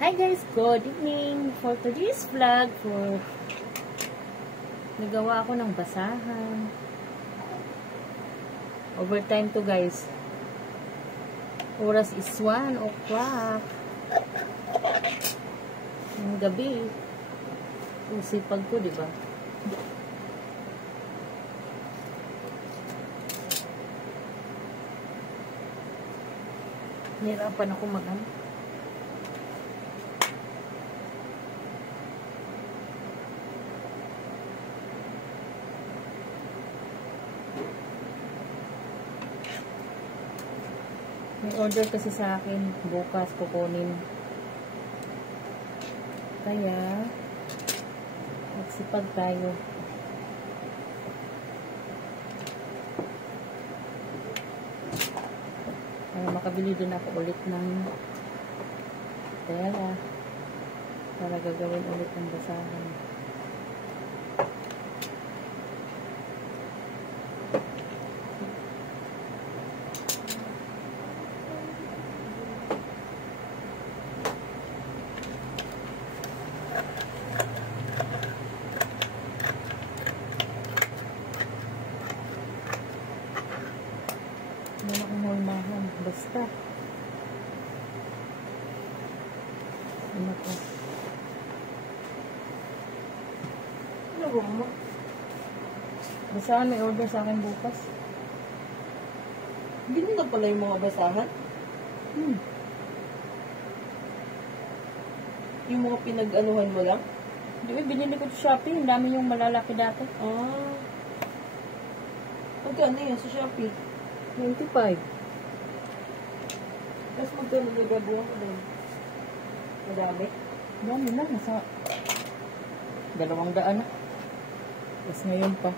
Hi guys, good evening. For today's vlog, nagawa ako ng basahan. Overtime to guys. Oras is 1 o'clock. Ng gabi. Usipag ko, diba? Nahirapan ako mag-ano. May order kasi sa akin, bukas kukunin. Kaya, magsipag tayo. Para makabili din ako ulit ng pera. Para gagawin ulit ng basahan. Wala akong hulmahan. Basta. Ano po? Ano ba mo? Basahan, may order sa akin bukas. Hindi mo na pala yung mga basahan? Yung mga pinag-anuhan mo lang? Di ba, binili ko sa Shopee. Ang dami yung malalaki dati. Ah. Magkano yan sa Shopee? 25. Tapos magkano nagabuhan ko din? Madami? Dami na. Nasa 200 na. Tapos ngayon pa.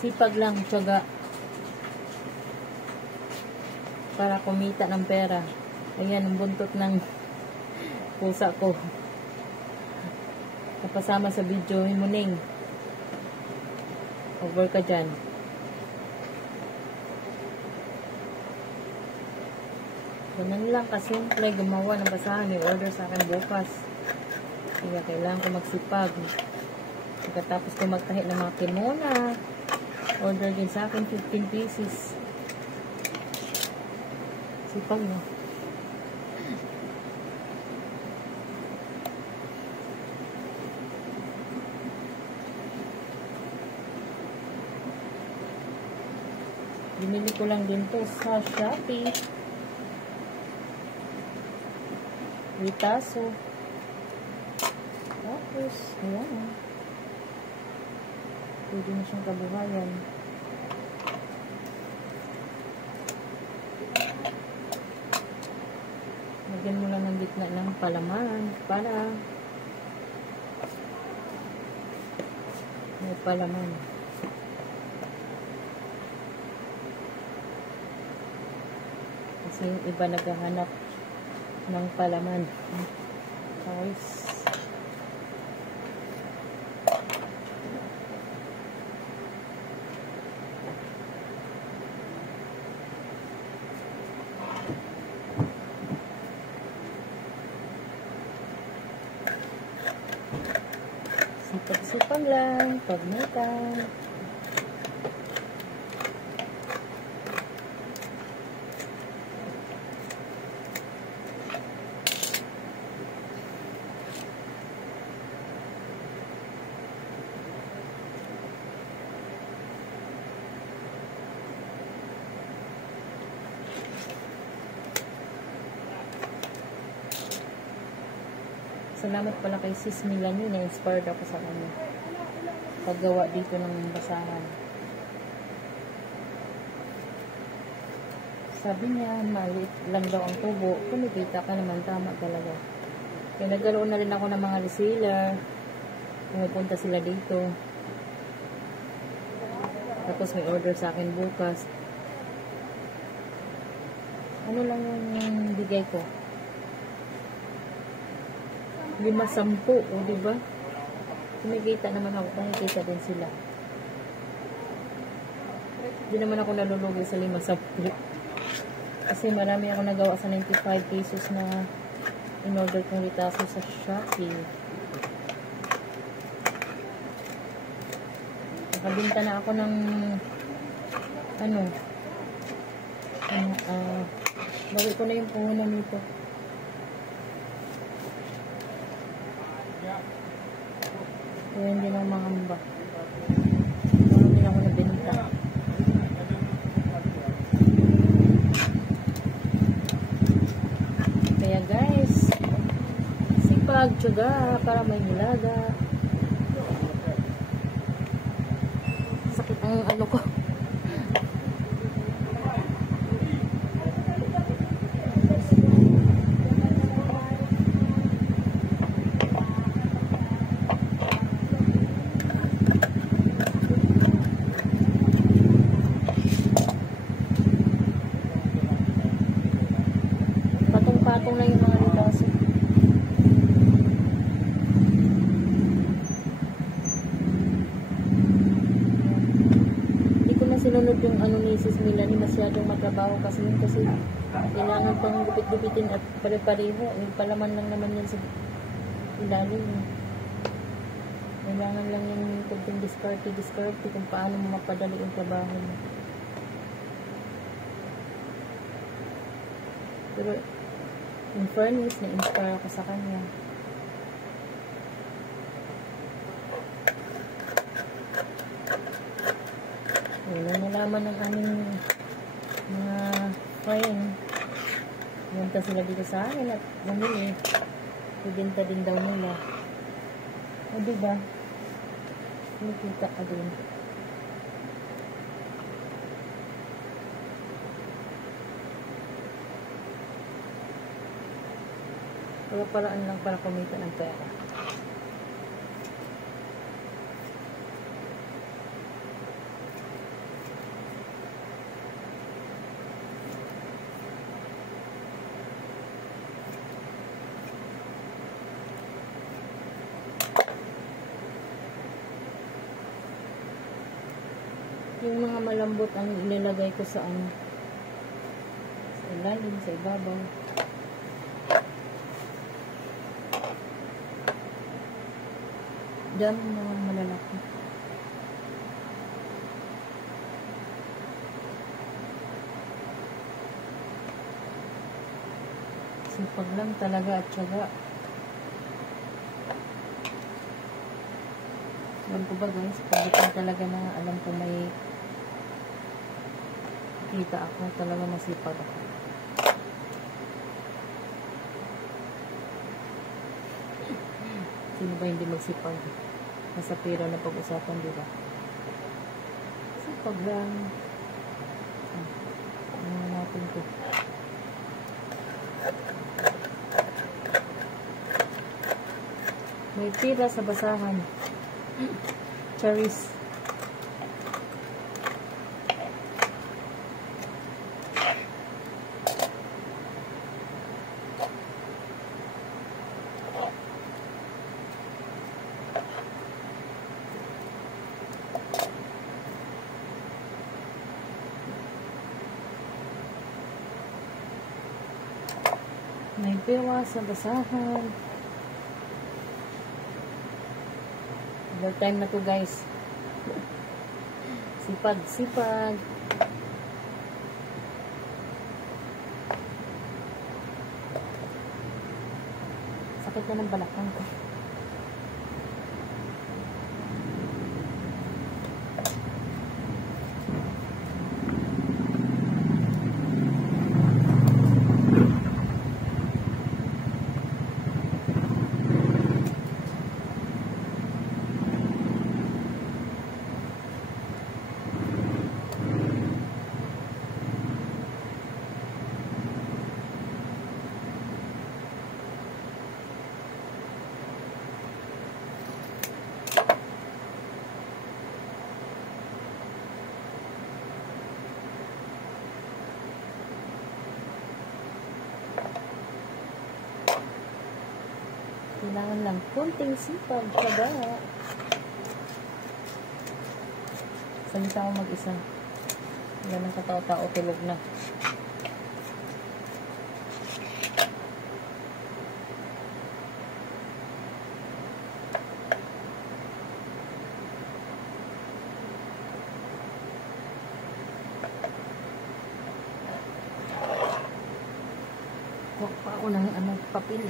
Sipag lang, tiyaga. Para kumita ng pera. Ayan, ang buntot ng pusa ko. Kapasama sa video, himuning. Over ka dyan. Ganun lang kasimple gumawa ng basahan. May order sa akin bukas. Kaya kailangan ko magsipag. Pagkatapos ko magtahi ng mga kimona, order din sa akin 15 pieces. Sipag mo. Binili ko lang din to sa Shopee. Ritaso. Tapos, ayan. Pwede na siyang kabuhayan. Lagyan mo lang ng gitna ng palaman para may palaman. Kasi yung iba naghahanap ng palaman. Guys. Sipag-sipag lang, pag may time. Salamat pala kay Sis Milani, na-inspired ako sa kanya. Paggawa dito ng basahan. Sabi niya, maliit lang daw ang tubo. Kumikita ka naman, tama talaga. Kaya nagkaroon na rin ako ng mga reseller. Pumupunta sila dito. Tapos may order sa akin bukas. Ano lang yung bigay ko? 5-10, o diba? Kumikita naman ako, kumikita din sila. Hindi naman ako nalulugi sa 5-10. Kasi marami ako nagawa sa 95 pesos na in-order kong ritaso sa Shopee. Nakabinta na ako ng bawi ko na yung puhunan nito. Kaya hindi na mangamba. Marami na ako nabinta. Kaya guys, sipag, tiyaga para may nilaga. Sakit ang ano ko. Patong-patong na yung mga ritaso. Hindi ko na sinunod yung ni Sis Melanie, masyadong matrabaho kasi kailangan pang gupit-gupitin at pare-pareho. Yung palaman lang naman yan sa ilalim. Kailangan lang yung kunting discarte kung paano mo mapadali yung trabaho mo. Pero in fairness, na-inspire ako sa kanya. Wala nalaman ng aming mga friend. Punta sila dito sa akin at bumili. Ibenta din daw nila. O diba? Nakita ka din. Kaya paraan lang para kumita ng pera. Yung mga malambot ang ilalagay ko sa sa ilalim, sa ibabaw. Dami naman malalaki. Sipag lang talaga at tiyaga. Alam ko ba guys, pagdating talaga na alam ko may kita ako, talaga masipag ako. Sino ba hindi magsipag? Nasa pera na pag-usapan, di ba? Sipag lang. Ano natin ito? May pira sa basahan. Charis. May pira sa basahan. Overtime na to guys. Sipag. Sakit na ng balakang ko. Kailangan lang kunting sipag, tiyaga. Salita ako mag-isa. Wala nang katao-tao, tulog na. Huwag pa ako ng papel.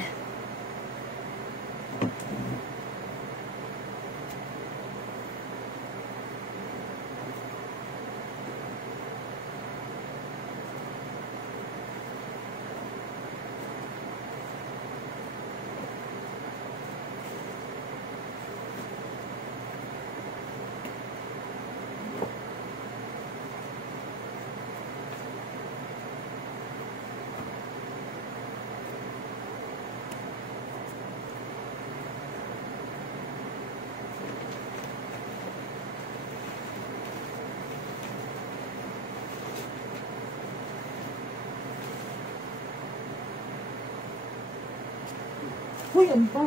Uy, ano pa?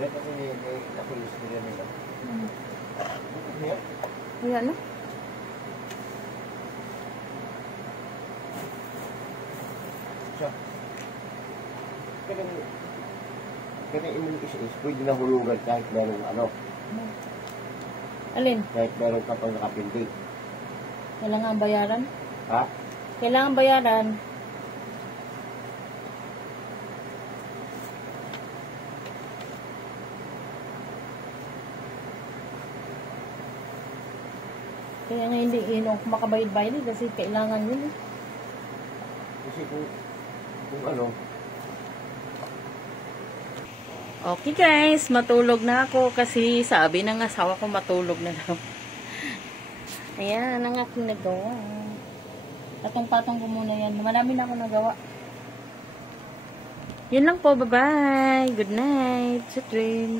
Dahil kasi nakulis nila nila. Ayan na. Siya. Kaya imong is pwede na hulugan kahit meron Alin? kahit meron ka pang nakapindi. Kailangan bayaran? Ha? Kailangan bayaran. Kaya nga hindi makabayad-bayad kasi kailangan yun. Kasi kung Okay guys, matulog na ako kasi sabi ng asawa ko matulog na daw. Ayan, ang aking nagawa. Patong-patong ko muna yan. Marami na ako nagawa. Yun lang po, bye-bye. Good night. Sweet dreams.